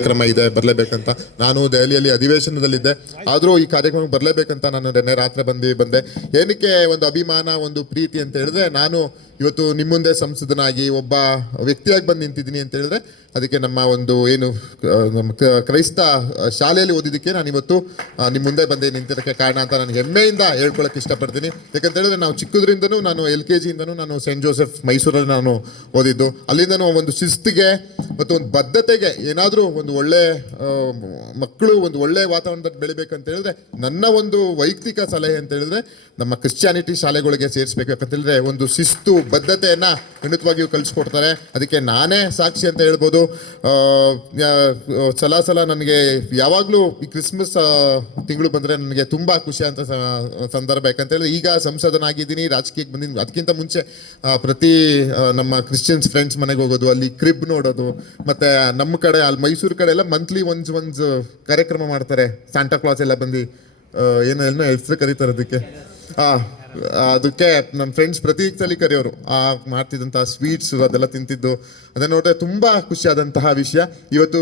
ಕಾರ್ಯಕ್ರಮ ಇದೆ, ಬರಲೇಬೇಕಂತ. ನಾನು ದೆಹಲಿಯಲ್ಲಿ ಅಧಿವೇಶನದಲ್ಲಿದ್ದೆ. ಆದರೂ ಈ ಕಾರ್ಯಕ್ರಮಕ್ಕೆ ಬರಲೇಬೇಕಂತ ನಾನು ನಿನ್ನೆ ರಾತ್ರಿ ಬಂದು ಬಂದೆ. ಏನಕ್ಕೆ ಒಂದು ಅಭಿಮಾನ, ಒಂದು ಪ್ರೀತಿ ಅಂತ ಹೇಳಿದ್ರೆ, ನಾನು ಇವತ್ತು ನಿಮ್ಮ ಮುಂದೆ ಸಂಸದನಾಗಿ ಒಬ್ಬ ವ್ಯಕ್ತಿಯಾಗಿ ಬಂದು ನಿಂತಿದ್ದೀನಿ ಅಂತ ಹೇಳಿದ್ರೆ ಅದಕ್ಕೆ ನಮ್ಮ ಒಂದು ಏನು ನಮ್ಮ ಕ್ರೈಸ್ತ ಶಾಲೆಯಲ್ಲಿ ಓದಿದ್ದಕ್ಕೆ ನಾನು ಇವತ್ತು ನಿಮ್ಮ ಮುಂದೆ ಬಂದೆ ನಿಂತಿರೋಕ್ಕೆ ಕಾರಣ ಅಂತ ನಾನು ಹೆಮ್ಮೆಯಿಂದ ಹೇಳ್ಕೊಳಕ್ಕೆ ಇಷ್ಟಪಡ್ತೀನಿ. ಯಾಕಂತ ಹೇಳಿದ್ರೆ ನಾವು ಚಿಕ್ಕದ್ರಿಂದನೂ ನಾನು ಎಲ್ ಕೆ ಜಿಯಿಂದನೂ ನಾನು ಸೆಂಟ್ ಜೋಸೆಫ್ ಮೈಸೂರಲ್ಲಿ ನಾನು ಓದಿದ್ದು. ಅಲ್ಲಿಂದನೂ ಒಂದು ಶಿಸ್ತಿಗೆ ಮತ್ತು ಒಂದು ಬದ್ಧತೆಗೆ ಏನಾದರೂ ಒಂದು ಒಳ್ಳೆ ಮಕ್ಕಳು ಒಂದು ಒಳ್ಳೆ ವಾತಾವರಣದಲ್ಲಿ ಬೆಳಿಬೇಕಂತ ಹೇಳಿದ್ರೆ ನನ್ನ ಒಂದು ವೈಯಕ್ತಿಕ ಸಲಹೆ ಅಂತ ಹೇಳಿದ್ರೆ ನಮ್ಮ ಕ್ರಿಶ್ಚಿಯಾನಿಟಿ ಶಾಲೆಗಳಿಗೆ ಸೇರಿಸ್ಬೇಕು. ಯಾಕಂತ ಹೇಳಿದ್ರೆ ಒಂದು ಶಿಸ್ತು ಬದ್ಧತೆಯನ್ನ ಖಂಡಿತವಾಗಿಯೂ ಕಲಿಸ್ಕೊಡ್ತಾರೆ. ಅದಕ್ಕೆ ನಾನೇ ಸಾಕ್ಷಿ ಅಂತ ಹೇಳ್ಬೋದು. ಸಲ ಸಲ ನನಗೆ ಯಾವಾಗಲೂ ಈ ಕ್ರಿಸ್ಮಸ್ ತಿಂಗಳು ಬಂದರೆ ನನಗೆ ತುಂಬ ಖುಷಿ ಅಂತ ಸಂದರ್ಭ. ಯಾಕಂತ ಹೇಳಿದ್ರೆ ಈಗ ಸಂಸದನಾಗಿದ್ದೀನಿ, ರಾಜಕೀಯಕ್ಕೆ ಬಂದಿದ್ದೀನಿ. ಅದಕ್ಕಿಂತ ಮುಂಚೆ ಪ್ರತಿ ನಮ್ಮ ಕ್ರಿಶ್ಚಿಯನ್ಸ್ ಫ್ರೆಂಡ್ಸ್ ಮನೆಗೆ ಹೋಗೋದು, ಅಲ್ಲಿ ಕ್ರಿಬ್ ನೋಡೋದು, ಮತ್ತೆ ನಮ್ಮ ಕಡೆ, ಅಲ್ಲಿ ಮೈಸೂರು ಕಡೆ ಎಲ್ಲ ಮಂತ್ಲಿ ಒನ್ಸ್ ಒನ್ಸ್ ಕಾರ್ಯಕ್ರಮ ಮಾಡ್ತಾರೆ. ಸ್ಯಾಂಟಾ ಕ್ಲಾಸ್ ಎಲ್ಲ ಬಂದು ಏನು ಹೆಸರು ಕರೀತಾರೆ ಅದಕ್ಕೆ. ಆ ಅದಕ್ಕೆ ನನ್ನ ಫ್ರೆಂಡ್ಸ್ ಪ್ರತಿ ಕರೆಯೋರು ಆ ಮಾಡ್ತಿದ್ದಂತಹ ಸ್ವೀಟ್ಸ್ ಅದೆಲ್ಲ ತಿಂತಿದ್ದು, ಅದನ್ನ ನೋಡಿದ್ರೆ ತುಂಬ ಖುಷಿಯಾದಂತಹ ವಿಷಯ. ಇವತ್ತು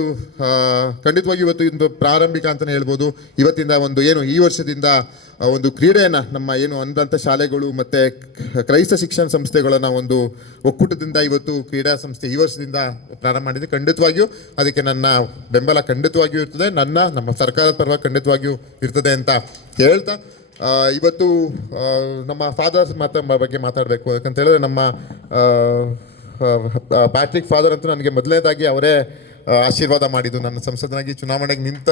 ಖಂಡಿತವಾಗಿ ಇವತ್ತು ಇಂದು ಪ್ರಾರಂಭಿಕ ಅಂತಲೇ ಹೇಳ್ಬೋದು. ಇವತ್ತಿಂದ ಒಂದು ಏನು, ಈ ವರ್ಷದಿಂದ ಒಂದು ಕ್ರೀಡೆಯನ್ನು ನಮ್ಮ ಏನು ಅಂದಂಥ ಶಾಲೆಗಳು ಮತ್ತು ಕ್ರೈಸ್ತ ಶಿಕ್ಷಣ ಸಂಸ್ಥೆಗಳನ್ನು ಒಂದು ಒಕ್ಕೂಟದಿಂದ ಇವತ್ತು ಕ್ರೀಡಾ ಸಂಸ್ಥೆ ಈ ವರ್ಷದಿಂದ ಪ್ರಾರಂಭ ಮಾಡಿದೆ. ಖಂಡಿತವಾಗಿಯೂ ಅದಕ್ಕೆ ನನ್ನ ಬೆಂಬಲ ಖಂಡಿತವಾಗಿಯೂ ಇರ್ತದೆ. ನನ್ನ, ನಮ್ಮ ಸರ್ಕಾರದ ಪರವಾಗಿ ಖಂಡಿತವಾಗಿಯೂ ಇರ್ತದೆ ಅಂತ ಹೇಳ್ತಾ ಇವತ್ತು ನಮ್ಮ ಫಾದರ್ಸ್ ಮಾತ ಬಗ್ಗೆ ಮಾತಾಡಬೇಕು. ಯಾಕಂತ ಹೇಳಿದ್ರೆ ನಮ್ಮ ಪ್ಯಾಟ್ರಿಕ್ ಫಾದರ್ ಅಂತೂ ನನಗೆ ಮೊದಲನೇದಾಗಿ ಅವರೇ ಆಶೀರ್ವಾದ ಮಾಡಿದ್ದು. ನನ್ನ ಸಂಸದನಾಗಿ ಚುನಾವಣೆಗೆ ನಿಂತ,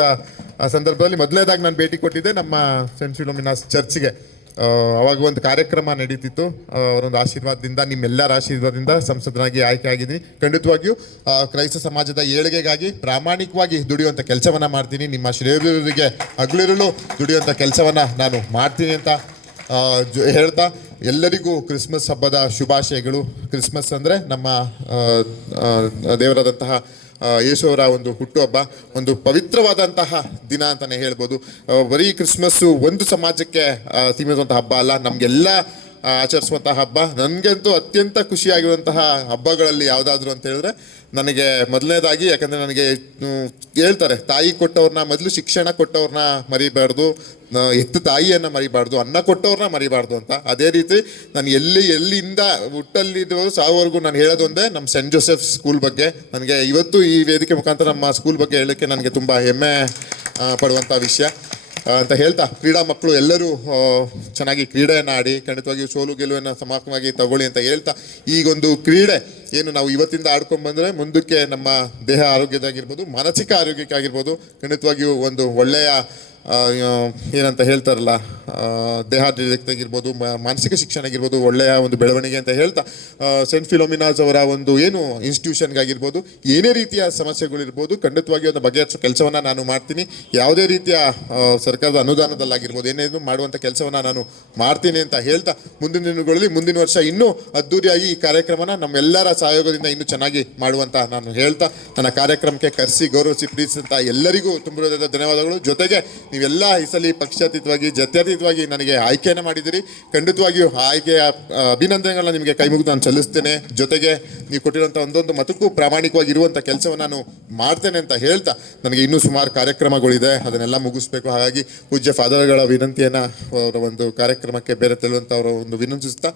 ಆ, ಸಂದರ್ಭದಲ್ಲಿ ಮೊದಲನೇದಾಗಿ ನಾನು ಭೇಟಿ ಕೊಟ್ಟಿದ್ದೆ ನಮ್ಮ ಸೆಂಟ್ ಫಿಲೋಮಿನಾಸ್ ಚರ್ಚ್ಗೆ ಅವಾಗ ಒಂದು ಕಾರ್ಯಕ್ರಮ ನಡೀತಿತ್ತು. ಅವರೊಂದು ಆಶೀರ್ವಾದದಿಂದ, ನಿಮ್ಮೆಲ್ಲರ ಆಶೀರ್ವಾದದಿಂದ ಸಂಸದನಾಗಿ ಆಯ್ಕೆ ಆಗಿದ್ದೀನಿ. ಖಂಡಿತವಾಗಿಯೂ ಕ್ರೈಸ್ತ ಸಮಾಜದ ಏಳಿಗೆಗಾಗಿ ಪ್ರಾಮಾಣಿಕವಾಗಿ ದುಡಿಯುವಂಥ ಕೆಲಸವನ್ನು ಮಾಡ್ತೀನಿ. ನಿಮ್ಮ ಶ್ರೇಯರಿಗೆ ಹಗಲಿರಲು ದುಡಿಯುವಂಥ ಕೆಲಸವನ್ನು ನಾನು ಮಾಡ್ತೀನಿ ಅಂತ ಹೇಳ್ತಾ, ಎಲ್ಲರಿಗೂ ಕ್ರಿಸ್ಮಸ್ ಹಬ್ಬದ ಶುಭಾಶಯಗಳು. ಕ್ರಿಸ್ಮಸ್ ಅಂದರೆ ನಮ್ಮ ದೇವರಾದಂತಹ ಯೇಸುವರ ಒಂದು ಹುಟ್ಟುಹಬ್ಬ, ಒಂದು ಪವಿತ್ರವಾದಂತಹ ದಿನ ಅಂತಲೇ ಹೇಳ್ಬೋದು. ಬರೀ ಕ್ರಿಸ್ಮಸ್ಸು ಒಂದು ಸಮಾಜಕ್ಕೆ ಸೀಮಿತವಂಥ ಹಬ್ಬ ಅಲ್ಲ, ನಮಗೆಲ್ಲ ಆಚರಿಸುವಂತಹ ಹಬ್ಬ. ನನಗಂತೂ ಅತ್ಯಂತ ಖುಷಿಯಾಗಿರುವಂತಹ ಹಬ್ಬಗಳಲ್ಲಿ ಯಾವುದಾದ್ರು ಅಂತ ಹೇಳಿದ್ರೆ ನನಗೆ ಮೊದಲನೇದಾಗಿ, ಯಾಕಂದರೆ ನನಗೆ ಹೇಳ್ತಾರೆ, ತಾಯಿ ಕೊಟ್ಟವ್ರನ್ನ ಮೊದಲು ಶಿಕ್ಷಣ ಕೊಟ್ಟವ್ರನ್ನ ಮರಿಬಾರ್ದು ಎತ್ತು ತಾಯಿಯನ್ನು ಮರಿಬಾರ್ದು, ಅನ್ನ ಕೊಟ್ಟವ್ರನ್ನ ಮರಿಬಾರ್ದು ಅಂತ. ಅದೇ ರೀತಿ ನಾನು ಎಲ್ಲಿ, ಎಲ್ಲಿಂದ ಹುಟ್ಟಲ್ಲಿದ್ದು ಸಾವುವರೆಗೂ ನಾನು ಹೇಳೋದೊಂದೇ ನಮ್ಮ ಸೆಂಟ್ ಜೋಸೆಫ್ ಸ್ಕೂಲ್ ಬಗ್ಗೆ. ನನಗೆ ಇವತ್ತು ಈ ವೇದಿಕೆ ಮುಖಾಂತರ ನಮ್ಮ ಸ್ಕೂಲ್ ಬಗ್ಗೆ ಹೇಳೋಕ್ಕೆ ನನಗೆ ತುಂಬ ಹೆಮ್ಮೆ ಪಡುವಂಥ ವಿಷಯ. ಅಂತ ಹೇಳ್ತಾ ಕ್ರೀಡಾ ಮಕ್ಕಳು ಎಲ್ಲರೂ ಚೆನ್ನಾಗಿ ಕ್ರೀಡೆಯನ್ನು ಆಡಿ, ಖಂಡಿತವಾಗಿಯೂ ಸೋಲು ಗೆಲುವನ್ನು ಸಮಾಪವಾಗಿ ತಗೊಳ್ಳಿ ಅಂತ ಹೇಳ್ತಾ ಈಗೊಂದು ಕ್ರೀಡೆ ಏನು ನಾವು ಇವತ್ತಿಂದ ಆಡ್ಕೊಂಡು ಬಂದರೆ ಮುಂದಕ್ಕೆ ನಮ್ಮ ದೇಹ ಆರೋಗ್ಯದಾಗಿರ್ಬೋದು, ಮಾನಸಿಕ ಆರೋಗ್ಯಕ್ಕಾಗಿರ್ಬೋದು, ಖಂಡಿತವಾಗಿಯೂ ಒಂದು ಒಳ್ಳೆಯ ಏನಂತ ಹೇಳ್ತಾರಲ್ಲ ಮ- ಮಾನಸಿಕ ಶಿಕ್ಷಣ ಆಗಿರ್ಬೋದು ಒಳ್ಳೆಯ ಒಂದು ಬೆಳವಣಿಗೆ ಅಂತ ಹೇಳ್ತಾ ಸೆಂಟ್ ಫಿಲೋಮಿನಾಸ್ ಅವರ ಒಂದು ಏನು ಇನ್ಸ್ಟಿಟ್ಯೂಷನ್ಗಾಗಿರ್ಬೋದು ಏನೇ ರೀತಿಯ ಸಮಸ್ಯೆಗಳಿರ್ಬೋದು ಖಂಡಿತವಾಗಿ ಒಂದು ಬಗೆಹರಿಸೋ ಕೆಲಸವನ್ನು ನಾನು ಮಾಡ್ತೀನಿ. ಯಾವುದೇ ರೀತಿಯ ಸರ್ಕಾರದ ಅನುದಾನದಲ್ಲಾಗಿರ್ಬೋದು, ಏನೇನು ಮಾಡುವಂಥ ಕೆಲಸವನ್ನು ನಾನು ಮಾಡ್ತೀನಿ ಅಂತ ಹೇಳ್ತಾ, ಮುಂದಿನ ದಿನಗಳಲ್ಲಿ ಮುಂದಿನ ವರ್ಷ ಇನ್ನೂ ಅದ್ದೂರಿಯಾಗಿ ಈ ಕಾರ್ಯಕ್ರಮನ ನಮ್ಮೆಲ್ಲರ ಸಹಯೋಗದಿಂದ ಇನ್ನೂ ಚೆನ್ನಾಗಿ ಮಾಡುವಂತ ನಾನು ಹೇಳ್ತಾ, ನನ್ನ ಕಾರ್ಯಕ್ರಮಕ್ಕೆ ಕರೆಸಿ, ಗೌರವಿಸಿ ಪ್ರೀತಿಸಿದಂಥ ಎಲ್ಲರಿಗೂ ತುಂಬ ಧನ್ಯವಾದಗಳು. ಜೊತೆಗೆ ನೀವೆಲ್ಲ ಈ ಸಲ ಪಕ್ಷಾತೀತವಾಗಿ ಜಾತ್ಯತೀತವಾಗಿ ನನಗೆ ಆಯ್ಕೆಯನ್ನು ಮಾಡಿದಿರಿ ಖಂಡಿತವಾಗಿಯೂ ಆಯ್ಕೆಯ ಅಭಿನಂದನೆಗಳನ್ನ ನಿಮಗೆ ಕೈ ಮುಗಿದು ನಾನು ಸಲ್ಲಿಸ್ತೇನೆ. ಜೊತೆಗೆ ನೀವು ಕೊಟ್ಟಿರುವಂಥ ಒಂದೊಂದು ಮತಕ್ಕೂ ಪ್ರಾಮಾಣಿಕವಾಗಿ ಇರುವಂಥ ಕೆಲಸವನ್ನು ನಾನು ಮಾಡ್ತೇನೆ ಅಂತ ಹೇಳ್ತಾ ನನಗೆ ಇನ್ನೂ ಸುಮಾರು ಕಾರ್ಯಕ್ರಮಗಳಿದೆ. ಅದನ್ನೆಲ್ಲ ಮುಗಿಸ್ಬೇಕು. ಹಾಗಾಗಿ ಪೂಜ್ಯ ಫಾದರ್ಗಳ ವಿನಂತಿಯನ್ನು ಅವರ ಒಂದು ಕಾರ್ಯಕ್ರಮಕ್ಕೆ ಬೇರೆ ತಳ್ಳುವಂತ ಅವರ ಒಂದು ವಿನಂತಿಸ್ತಾ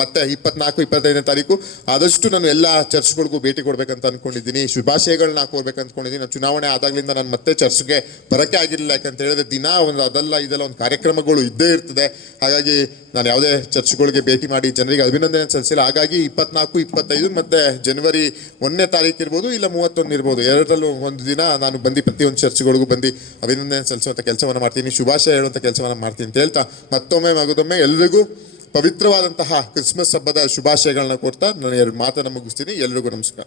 ಮತ್ತೆ ಇಪ್ಪತ್ನಾಲ್ಕು, ಇಪ್ಪತ್ತೈದನೇ ತಾರೀಕು ಆದಷ್ಟು ನಾನು ಎಲ್ಲ ಚರ್ಚ್ಗಳಿಗೂ ಭೇಟಿ ಕೊಡ್ಬೇಕಂತ ಅನ್ಕೊಂಡಿದ್ದೀನಿ. ಶುಭಾಶಯಗಳನ್ನ ಕೋರ್ಬೇಕು ನಾನು ಚುನಾವಣೆ ಆದಾಗ್ಲಿಂದ ನಾನು ಮತ್ತೆ ಚರ್ಚ್ಗೆ ಬರಕ್ಕೆ ಆಗಿರಲಿಲ್ಲ. ಯಾಕಂತ ಹೇಳಿದ್ರೆ ದಿನ ಒಂದು ಅದಲ್ಲ, ಇದೆಲ್ಲ ಒಂದು ಕಾರ್ಯಕ್ರಮಗಳು ಇದ್ದೇ ಇರ್ತದೆ. ಹಾಗಾಗಿ ನಾನು ಯಾವುದೇ ಚರ್ಚ್ಗಳಿಗೆ ಭೇಟಿ ಮಾಡಿ ಜನರಿಗೆ ಅಭಿನಂದನೆ ಸಲ್ಲಿಸಿಲ್ಲ ಹಾಗಾಗಿ ಇಪ್ಪತ್ನಾಲ್ಕು, ಇಪ್ಪತ್ತೈದು ಮತ್ತೆ ಜನವರಿ ಒಂದನೇ ತಾರೀಕು ಇರ್ಬೋದು ಇಲ್ಲ ಮೂವತ್ತೊಂದು ಇರ್ಬೋದು. ಎರಡರಲ್ಲೂ ಒಂದು ದಿನ ನಾನು ಬಂದು ಪ್ರತಿಯೊಂದು ಚರ್ಚ್ಗಳಿಗೂ ಬಂದು ಅಭಿನಂದನೆ ಸಲ್ಲಿಸುವಂಥ ಕೆಲಸವನ್ನು ಮಾಡ್ತೀನಿ. ಶುಭಾಶಯ ಹೇಳುವಂಥ ಕೆಲಸವನ್ನು ಮಾಡ್ತೀನಿ ಅಂತ ಹೇಳ್ತಾ, ಮತ್ತೊಮ್ಮೆ ಮಗದೊಮ್ಮೆ ಎಲ್ರಿಗೂ ಪವಿತ್ರವಾದಂತಹ ಕ್ರಿಸ್ಮಸ್ ಹಬ್ಬದ ಶುಭಾಶಯಗಳನ್ನ ಕೊಡ್ತಾ ನಾನು ಎರಡು ಮಾತನ್ನು ಮುಗಿಸ್ತೀನಿ. ಎಲ್ರಿಗೂ ನಮಸ್ಕಾರ.